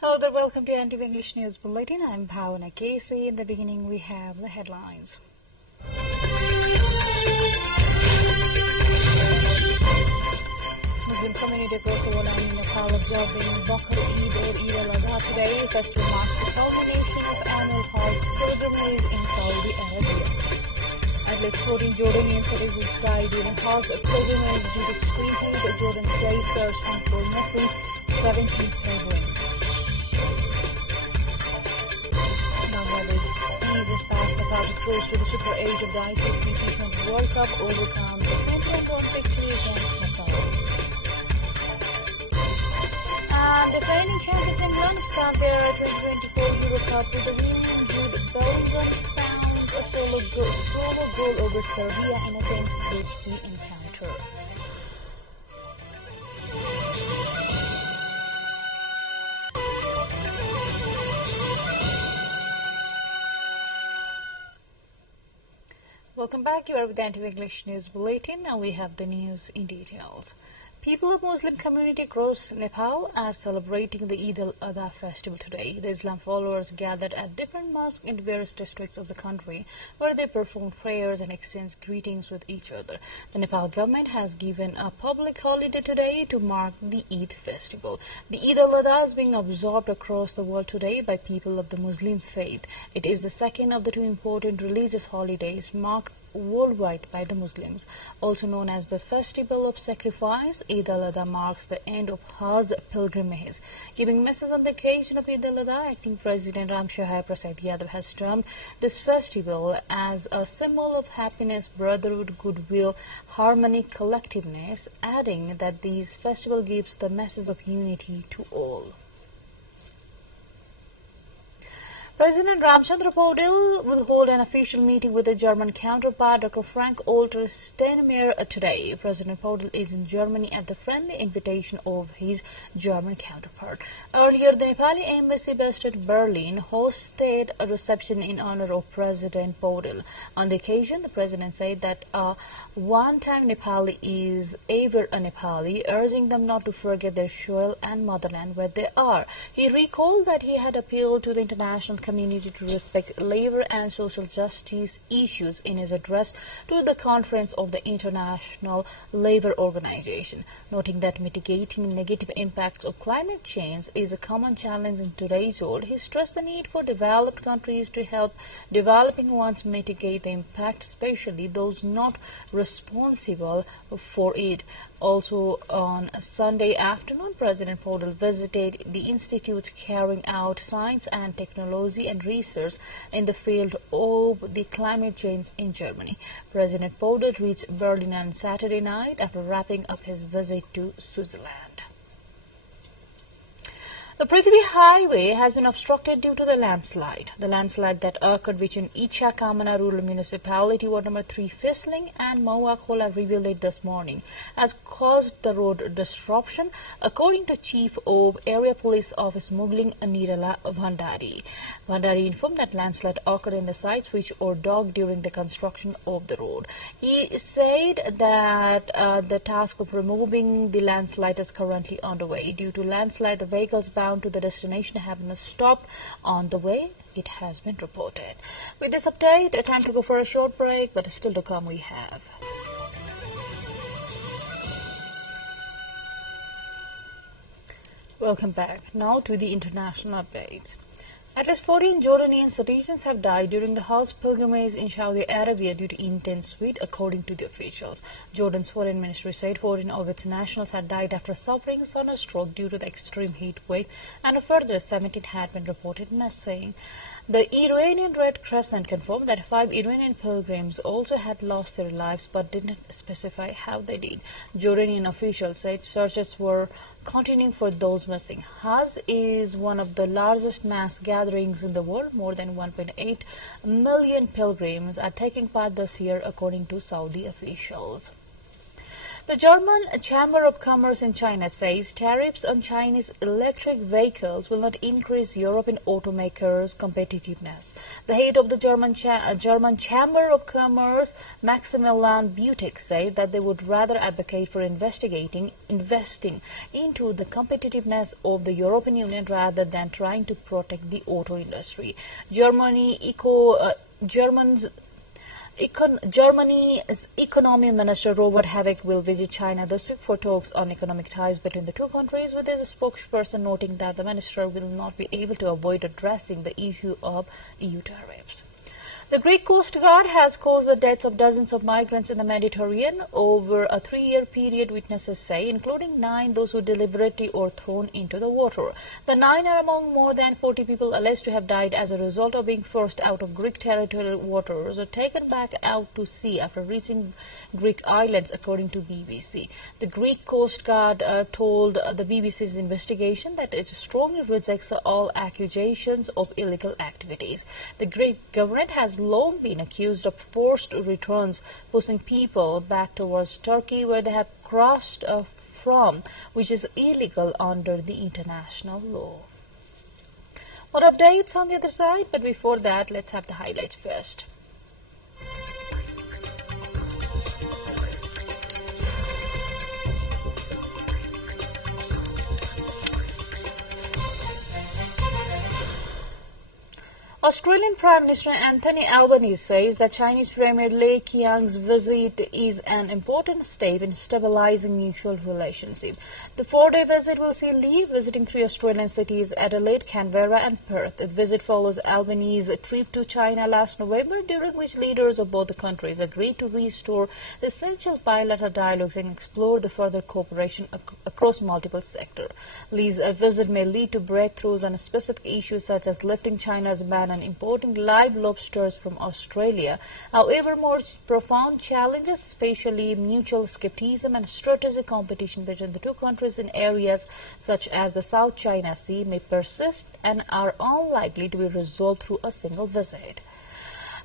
Hello there, welcome to NTV English News Bulletin. I'm Bhavana Casey. In the beginning, we have the headlines. Muslim community across the world and in Nepal observing Bakr Eid or Eid al-Adha today. Festival marks the culmination of annual Hajj pilgrimage in Saudi Arabia. At least 14 Jordanian citizens died during Hajj pilgrimage due to extreme heat. Jordan says search for missing 17 pilgrims. Eases past Nepal's approach to the Super 8 of the ICC T20 World Cup overcomes a 21-1 victory against Nepal. And defending champions England start their 2024 Euro Cup with the winning Jude Bellingham found a solo goal over Serbia in a tense Group C encounter. Welcome back. You are with the NTV English News Bulletin. Now we have the news in details. People of Muslim community across Nepal are celebrating the Eid al-Adha festival today. The Islam followers gathered at different mosques in various districts of the country where they performed prayers and exchanged greetings with each other. The Nepal government has given a public holiday today to mark the Eid festival. The Eid al-Adha is being observed across the world today by people of the Muslim faith. It is the second of the two important religious holidays marked worldwide by the Muslims. Also known as the Festival of Sacrifice, Eid al-Adha marks the end of Hajj pilgrimage. Giving message on the occasion of Eid al-Adha, Acting President Ramshahar Prasad Yadav has termed this festival as a symbol of happiness, brotherhood, goodwill, harmony, collectiveness, adding that this festival gives the message of unity to all. President Ramchandra Paudel will hold an official meeting with his German counterpart, Dr. Frank-Walter Steinmeier, today. President Paudel is in Germany at the friendly invitation of his German counterpart. Earlier, the Nepali embassy based at Berlin hosted a reception in honor of President Paudel. On the occasion, the president said that a one-time Nepali is ever a Nepali, urging them not to forget their soil and motherland where they are. He recalled that he had appealed to the international community to respect labor and social justice issues in his address to the conference of the International Labour Organization, noting that mitigating negative impacts of climate change is a common challenge in today's world. He stressed the need for developed countries to help developing ones mitigate the impact, especially those not responsible for it. Also on Sunday afternoon, President Paudel visited the institutes carrying out science and technology and research in the field of the climate change in Germany. President Paudel reached Berlin on Saturday night after wrapping up his visit to Switzerland. The Prithvi Highway has been obstructed due to the landslide. The landslide that occurred between Icha Kamana Rural Municipality, Ward Number 3, Fisling, and Mauakola revealed this morning has caused the road disruption, according to Chief of Area Police Office Mugling Nirala Bhandari. Bhandari informed that landslide occurred in the sites which were dug during the construction of the road. He said that the task of removing the landslide is currently underway. Due to landslide, the vehicles bound to the destination have been stopped on the way, it has been reported. With this update, time to go for a short break, but still to come we have. Welcome back. Now to the international updates. At least 14 Jordanian citizens have died during the Hajj pilgrimage in Saudi Arabia due to intense heat, according to the officials. Jordan's foreign ministry said 14 of its nationals had died after suffering sunstroke due to the extreme heat wave, and a further 17 had been reported missing. The Iranian Red Crescent confirmed that 5 Iranian pilgrims also had lost their lives but didn't specify how they did. Jordanian officials said searches were continuing for those missing. Hajj is one of the largest mass gatherings in the world. More than 1.8 million pilgrims are taking part this year, according to Saudi officials. The German Chamber of Commerce in China says tariffs on Chinese electric vehicles will not increase European automakers' competitiveness. The head of the German Chamber of Commerce, Maximilian Butek, said that they would rather advocate for investing into the competitiveness of the European Union rather than trying to protect the auto industry. Germany's economy minister Robert Habeck will visit China this week for talks on economic ties between the two countries, with his spokesperson noting that the minister will not be able to avoid addressing the issue of EU tariffs. The Greek Coast Guard has caused the deaths of dozens of migrants in the Mediterranean over a 3-year period, witnesses say, including 9 those who deliberately or thrown into the water. The 9 are among more than 40 people alleged to have died as a result of being forced out of Greek territorial waters or taken back out to sea after reaching Greek islands, according to BBC. The Greek Coast Guard told the BBC's investigation that it strongly rejects all accusations of illegal activities. The Greek government has long been accused of forced returns, pushing people back towards Turkey, where they have crossed from, which is illegal under the international law. More updates on the other side, but before that, let's have the highlights first. Australian Prime Minister Anthony Albanese says that Chinese Premier Li Qiang's visit is an important step in stabilizing mutual relationship. The 4-day visit will see Li visiting 3 Australian cities: Adelaide, Canberra and Perth. The visit follows Albanese's trip to China last November, during which leaders of both the countries agreed to restore the essential bilateral dialogues and explore the further cooperation across multiple sectors. Li's visit may lead to breakthroughs on specific issues such as lifting China's ban on importing live lobsters from Australia. However, more profound challenges, especially mutual skepticism and strategic competition between the two countries in areas such as the South China Sea, may persist and are unlikely to be resolved through a single visit.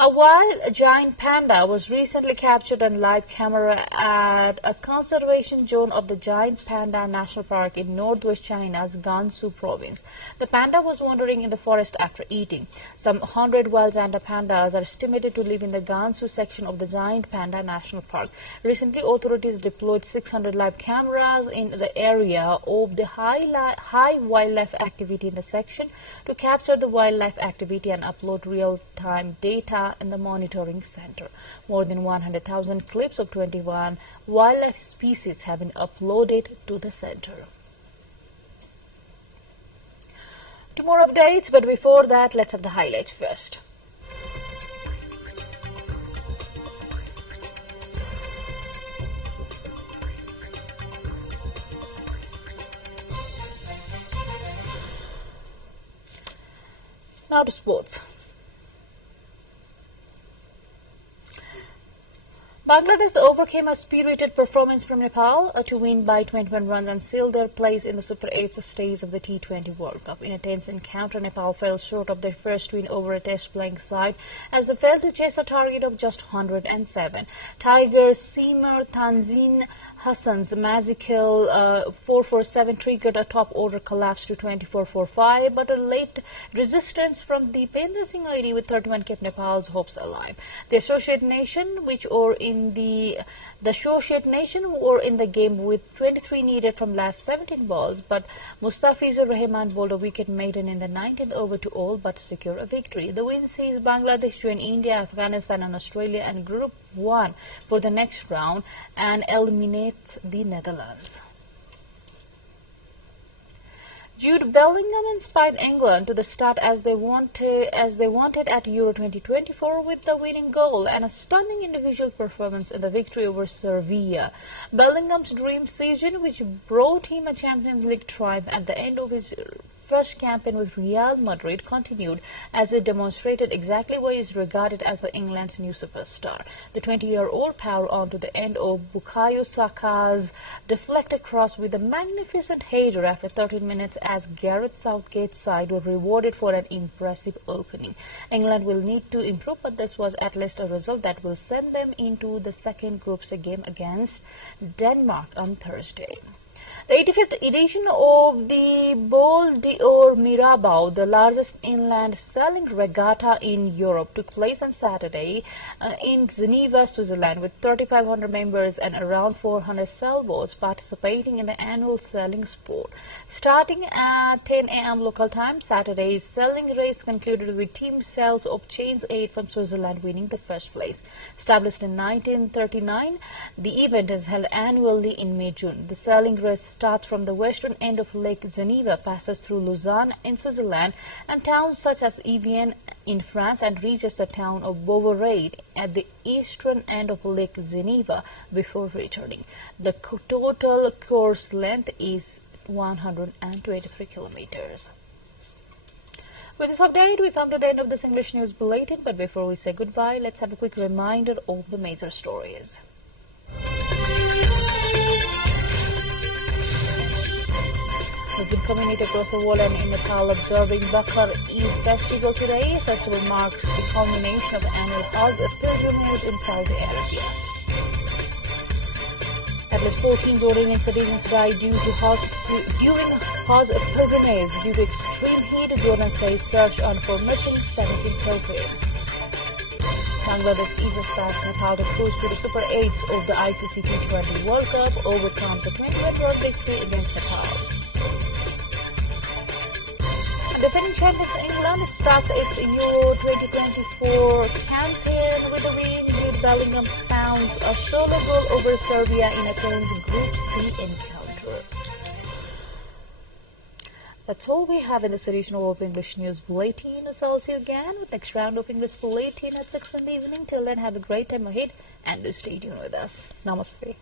A wild giant panda was recently captured on live camera at a conservation zone of the Giant Panda National Park in northwest China's Gansu province. The panda was wandering in the forest after eating. Some 100 wild giant pandas are estimated to live in the Gansu section of the Giant Panda National Park. Recently, authorities deployed 600 live cameras in the area of the high wildlife activity in the section to capture the wildlife activity and upload real-time data in the monitoring center. More than 100,000 clips of 21 wildlife species have been uploaded to the center. Two more updates, but before that, let's have the highlights first. Now to sports. Bangladesh overcame a spirited performance from Nepal to win by 21 runs and seal their place in the Super 8 stage of the T20 World Cup. In a tense encounter, Nepal fell short of their first win over a test-playing side as they failed to chase a target of just 107. Tiger seamer Tanzeen Hassan's magical 4-4-7 triggered a top-order collapse to 24-4-5, but a late resistance from Deependra Singh Airi with 31 kept Nepal's hopes alive. The Associate Nation, were in the game with 23 needed from last 17 balls, but Mustafizur Rahman bowled a wicket maiden in the 19th over to all but secure a victory. The win sees Bangladesh join India, Afghanistan and Australia and Group 1 for the next round and eliminate the Netherlands. Jude Bellingham inspired England to the start as they wanted at Euro 2024 with the winning goal and a stunning individual performance in the victory over Serbia. Bellingham's dream season, which brought him a Champions League triumph at the end of his fresh campaign with Real Madrid continued as it demonstrated exactly why he is regarded as the England's new superstar. The 20-year-old powered onto the end of Bukayo Saka's deflected cross with a magnificent header after 13 minutes as Gareth Southgate's side were rewarded for an impressive opening. England will need to improve, but this was at least a result that will send them into the second group's game against Denmark on Thursday. The 85th edition of the Bol d'Or Mirabeau, the largest inland sailing regatta in Europe, took place on Saturday in Geneva, Switzerland, with 3,500 members and around 400 sailboats participating in the annual sailing sport. Starting at 10 a.m. local time, Saturday's sailing race concluded with Team Sails of Chains 8 from Switzerland winning the first place. Established in 1939, the event is held annually in May-June. The sailing race starts from the western end of Lake Geneva, passes through Lausanne in Switzerland and towns such as Evian in France, and reaches the town of Beauvais at the eastern end of Lake Geneva before returning. The total course length is 123 kilometers. With this update, we come to the end of this English News Bulletin, but before we say goodbye, let's have a quick reminder of the major stories. Muslim community across the world and in Nepal observing Bakar Eid festival today. The festival marks the culmination of the annual Hajj pilgrimage in Saudi Arabia. At least 14 Jordanian citizens died during Hajj pilgrimage due to extreme heat. Jordan says search on for missing 17 pilgrims. Bangladesh eases past Nepal to cruise to the Super 8s of the ICC T20 World Cup, overcomes a 28-run victory against Nepal. Defending champions England starts its Euro 2024 campaign with a win. Jude Bellingham's pounds a solo goal over Serbia in Athens Group C encounter. That's all we have in this edition of English News Bulletin. I'll see you again with next round of English Bulletin at 6 in the evening. Till then, have a great time ahead and do stay tuned with us. Namaste.